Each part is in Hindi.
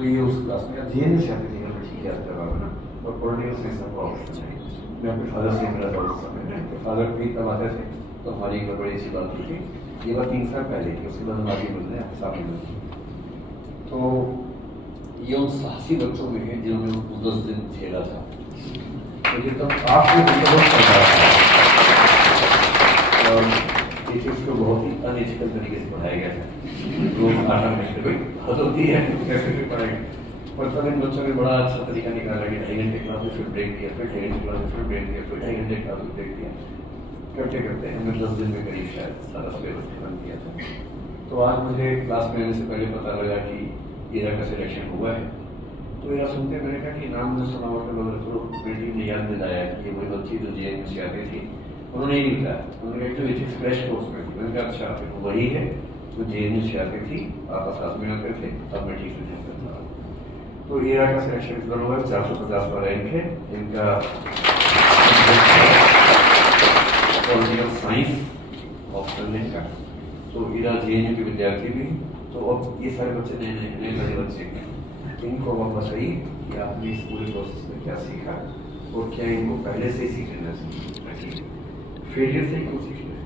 तो ये उस क्लास में जी नहीं चाहती थी मैं ठीक याद कर रहा हूँ ना, और पॉलिटिकल साइंस का ऑप्शन है। मैं अपने फादर से मिला था उस समय, फादर भी तब आते थे तो हमारी एक बड़ी सी बात हुई थी। ये बात 3 साल पहले की, उसके बाद हम आगे मिल रहे हैं आपके सामने मिलते। तो ये उन साहसी बच्चों में है जिन्होंने वो 10 दिन झेला था, मुझे तो आपने बहुत सरकार को बहुत ही अनएथिकल तरीके से पढ़ाया गया था। रोज आना मुश्किल कोई हद होती है कैसे भी पढ़ाई, पर तब इन बच्चों ने बड़ा अच्छा तरीका निकाला कि 2.5 घंटे क्लास में फिर ब्रेक दिया, फिर 2.5 घंटे क्लास में फिर ब्रेक दिया, फिर 2.5 घंटे क्लास में ब्रेक दिया, करते करते हमने 10 दिन में करीब शायद सारा सिलेबस खत्म किया था। तो आज मुझे क्लास में आने से पहले पता लगा कि ईरा का सिलेक्शन हुआ है। तो ईरा सुनते मैंने कहा कि नाम मुझे सुना हुआ था, तो बेटी ने याद दिलाया कि ये वही बच्ची जो जे में से आती थी। उन्होंने ये लिखा, उन्होंने कहा एथिक्स क्रैश कोर्स में थी। मैंने कहा अच्छा फिर वही है जो जे से आती थी, आपस साथ में आते थे, तब मैं ठीक से नहीं करता। तो ईरा का सिलेक्शन इस बार हुआ, 450 का रैंक है इनका पॉलिटिकल साइंस ऑप्शन है इनका। तो ईरा जे के विद्यार्थी भी, तो अब ये सारे बच्चे नए बड़े बच्चे हैं, इनको अब बताइए कि आपने इस पूरे प्रोसेस में क्या सीखा और क्या इनको पहले से ही सीख लेना चाहिए, फेलियर से ही क्यों सीख रहे,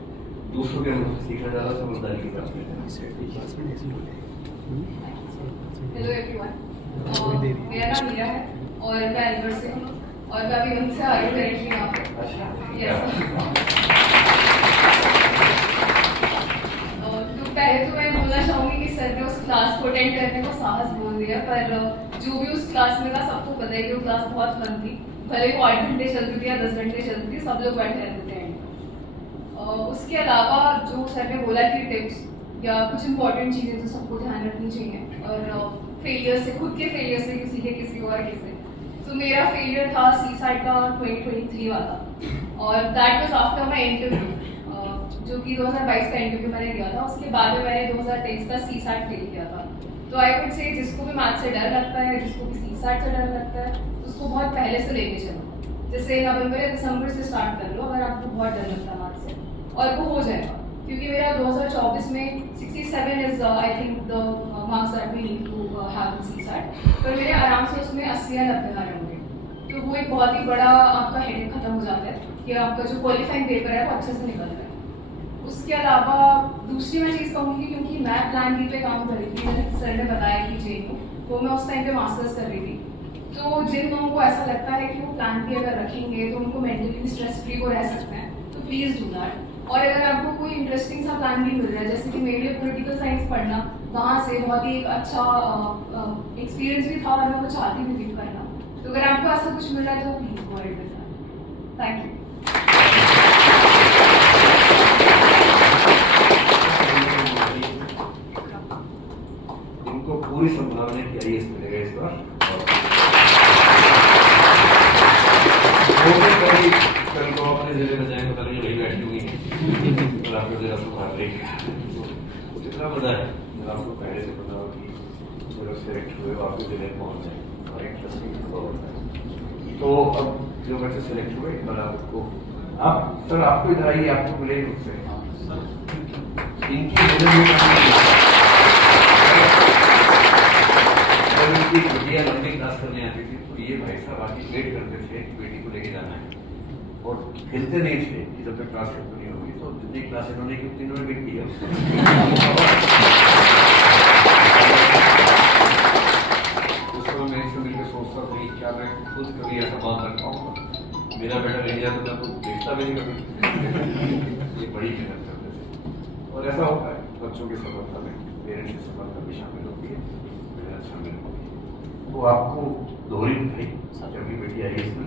दूसरों के अनुभव से सीखना ज़्यादा समझदारी के साथ में। हेलो एवरीवन, मेरा नाम मीरा है और मैं अलवर से हूँ और मैं अभी उनसे आ रही हूँ डायरेक्टली यहाँ पे। तो पहले तो मैं बोलना चाहूँगी कि सर ने उस क्लास को अटेंड करने को साहस बोल दिया, पर जो भी उस क्लास में था सबको पता है कि वो क्लास बहुत फन थी। भले वो 8 घंटे चलती थी या 10 घंटे चलती थी, सब लोग बैठे रहते थे। उसके अलावा जो सर ने बोला कि टिप्स या कुछ इंपॉर्टेंट चीज़ें तो सबको ध्यान रखनी चाहिए, और फेलियर से, खुद के फेलियर से किसी और से। तो मेरा फेलियर था सीसाइट का 2023 वाला, और that was after my interview, जो कि 2022 का इंटरव्यू मैंने दिया था। उसके बाद में मैंने 2023 का सीसाइट फेल किया था। तो आई वुड से जिसको भी मैथ से डर लगता है, जिसको भी सीसाइट से डर लगता है, उसको बहुत पहले से लेके चलो। जैसे नवंबर या दिसंबर से स्टार्ट कर लो अगर आपको बहुत डर लगता है मैथ से, और वो हो जाएगा। क्योंकि मेरा 2024 में 67 is I think the marks that we need to have in सीसाइट, पर मेरे आराम से उसमें 80 या 90 आ होंगे। तो वो एक बहुत ही बड़ा आपका हेडेक खत्म हो जाता है कि आपका जो क्वालिफाइंग पेपर है वो अच्छे से निकल रहा है। उसके अलावा दूसरी मैं चीज़ कहूँगी, क्योंकि मैं प्लान बी पे काम कर रही थी, सर ने बताया कि जेएनयू, तो मैं उस टाइम पे मास्टर्स कर रही थी। तो जिन लोगों को ऐसा लगता है कि वो प्लान बी अगर रखेंगे तो उनको मेंटली स्ट्रेस फ्री वो रह सकते हैं, तो प्लीज़ डू दैट। और अगर आपको कोई इंटरेस्टिंग सा प्लान भी मिल रहा है, जैसे कि मेरे लिए पॉलिटिकल साइंस पढ़ना वहाँ से बहुत ही एक अच्छा एक्सपीरियंस भी था और मैं वो चाहती भी थी करना, तो अगर आपको ऐसा कुछ मिल रहा है तो please go ahead with that. Thank you. इनको पूरी संभावना की आईएएस मिलेगा इस बार, कल को अपने जिले में जाएंगे, पता नहीं वही बैठी हुई है और आपको जिला संभाल रही है। कितना मजा है जब आपको पहले से पता हो कि जब सेलेक्ट हुए आपके जिले में पहुंच जाए, और इंटरेस्टिंग होता है। तो अब जो बच्चे सेलेक्ट हुए, और आपको आप सर आपको इधर आइए, आपको मिले उससे इनकी बेटियां लंबी क्लास करने आती थी, तो ये भाई साहब आके वेट करते थे कि बेटी को लेके जाना है, और खिलते नहीं थे कि जब तक क्लास खत्म नहीं होगी। तो जितनी क्लास इन्होंने की उतनी इन्होंने वेट किया। उस समय मैं इनसे मिलकर सोचता था कि क्या मैं खुद कभी ऐसा बात कर पाऊंगा, मेरा बेटा रह जाता था तो देखता भी नहीं कभी। ये बड़ी मेहनत करते थे, और ऐसा होता है बच्चों की सफलता में पेरेंट्स की सफलता भी शामिल होती है, मेहनत शामिल होती है। तो आपको दोहरी भाई जब भी बेटी आई इसमें